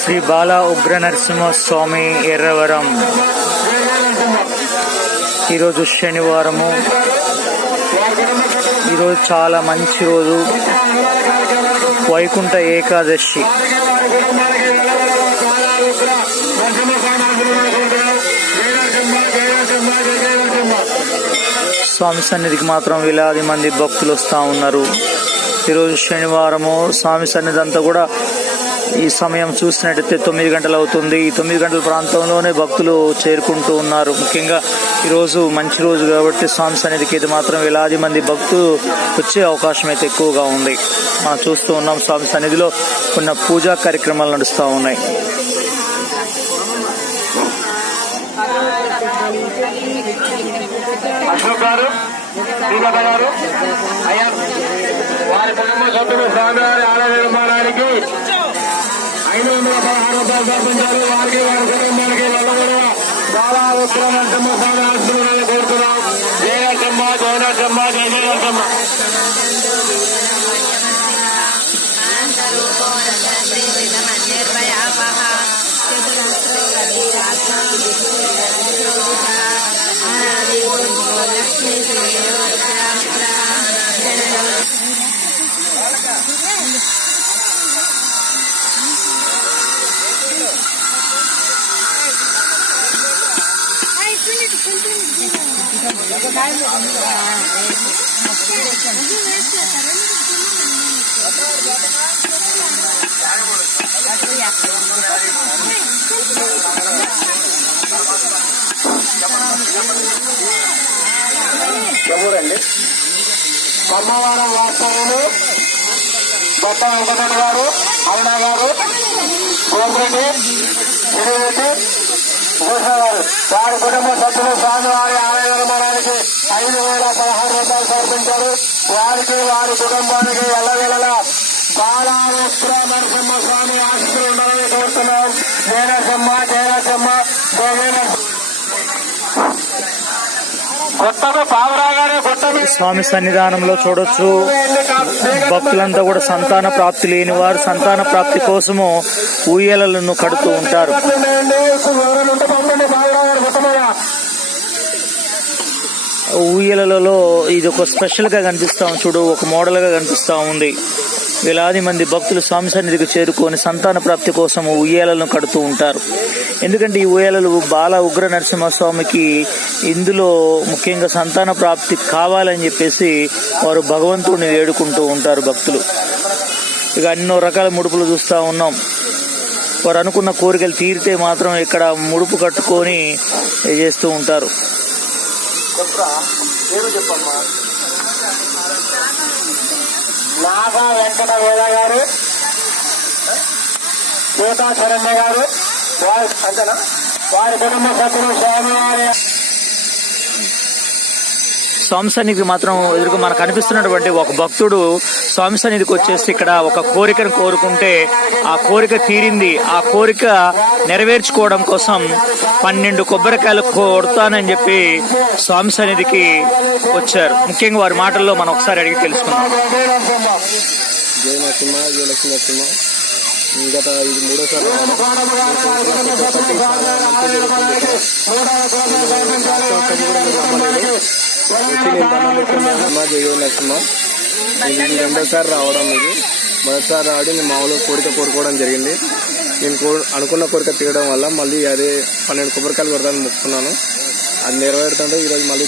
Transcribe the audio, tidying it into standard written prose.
శ్రీ బాల ఉగ్ర నరసింహస్వామి ఎర్రవరం. ఈరోజు శనివారము. ఈరోజు చాలా మంచి రోజు, వైకుంఠ ఏకాదశి. స్వామి సన్నిధికి మాత్రం వేలాది మంది భక్తులు వస్తూ ఉన్నారు. ఈరోజు శనివారము. స్వామి సన్నిధి అంతా కూడా ఈ సమయం చూసినట్టయితే 9 గంటలు అవుతుంది. ఈ 9 గంటల ప్రాంతంలోనే భక్తులు చేరుకుంటూ ఉన్నారు. ముఖ్యంగా ఈరోజు మంచి రోజు కాబట్టి స్వామి సన్నిధికి ఇది మాత్రం వేలాది మంది భక్తులు వచ్చే అవకాశం అయితే ఎక్కువగా ఉంది. మనం చూస్తూ ఉన్నాం స్వామి సన్నిధిలో కొన్ని పూజా కార్యక్రమాలు నడుస్తూ ఉన్నాయి. అశోక్ గారు, శ్రీలత గారు, అయ్యా వారి కుటుంబ సభ్యులు స్వామివారి ఆలయ నిర్మాణానికి 516 రూపాయలు సమర్పించారు. వారికి వారి కుటుంబానికి వల్లగొడవ బాలా ఉగ్ర నరసింహ స్వామి ఆశీర్వాదాలు కోరుతున్నాం. జయ నరసింహ, జయ నరసింహ, జయ జయ నరసింహ. ఎవరండి? కొమ్మవారం వాస్తవులు బొట్ట వెంకటరెడ్డి గారు, అరుణ గారు, గోపిరెడ్డి, శ్రీరెడ్డి, భూషణ గారు, వారి కుటుంబ సభ్యులు స్వామివారి ఆలయ నిర్మాణానికి 5,016 రూపాయలు సమర్పించారు. వారికి వారి కుటుంబానికి ఎల్లవేళలా బాలా ఉగ్ర నరసింహ స్వామి ఆశీస్సులు ఉండాలని కోరుతున్నాం. జయ నరసింహ, జయ నరసింహ, జయ నరసింహ. స్వామి సన్నిధానంలో చూడొచ్చు భక్తులంతా కూడా సంతాన ప్రాప్తి లేని వారు సంతాన ప్రాప్తి కోసము ఊయలలను కడుతూ ఉంటారు. ఊయలలో ఇది ఒక స్పెషల్ గా కనిపిస్తా చూడు, ఒక మోడల్ గా కనిపిస్తా ఉంది. వేలాది మంది భక్తులు స్వామి సన్నిధికి చేరుకొని సంతాన ప్రాప్తి కోసం ఉయ్యాలను కడుతూ ఉంటారు. ఎందుకంటే ఈ ఉయ్యాలలు బాల ఉగ్ర నరసింహస్వామికి ఇందులో ముఖ్యంగా సంతాన ప్రాప్తి కావాలని చెప్పేసి వారు భగవంతుడిని వేడుకుంటూ ఉంటారు భక్తులు. ఇక ఎన్నో రకాల ముడుపులు చూస్తూ ఉన్నాం. వారు అనుకున్న కోరికలు తీరితే మాత్రం ఇక్కడ ముడుపు కట్టుకొని చేస్తూ ఉంటారు. నాగా వెంకట వేద గారు, సీతా శరణ్య గారు, వారి అంతేనా వారి కుటుంబ సభ్యులు స్వామివారి స్వామి సన్నిధికి మాత్రం ఎదురుగా మనకు కనిపిస్తున్నటువంటి ఒక భక్తుడు స్వామి సన్నిధికి వచ్చేసి ఇక్కడ ఒక కోరికను కోరుకుంటే ఆ కోరిక తీరింది. ఆ కోరిక నెరవేర్చుకోవడం కోసం 12 కొబ్బరికాయలు కొడతానని చెప్పి స్వామి సన్నిధికి వచ్చారు. ముఖ్యంగా వారి మాటల్లో మనం ఒకసారి అడిగి తెలుసుకుందాం. జయ నరసింహ, జయ లక్ష్మీ నరసింహ. గత ఇది 3వ సారి జయ నరసింహ. ఇది 2వ రావడం. ఇది మొదటిసారి రావడం నేను మామూలుగా కోరిక కోరుకోవడం జరిగింది. నేను అనుకున్న కోరిక తీయడం వల్ల మళ్ళీ అదే 12 కొబ్బరికాయలు కొడతాను మొక్కున్నాను. అది నెరవేరుతుంటే ఈరోజు మళ్ళీ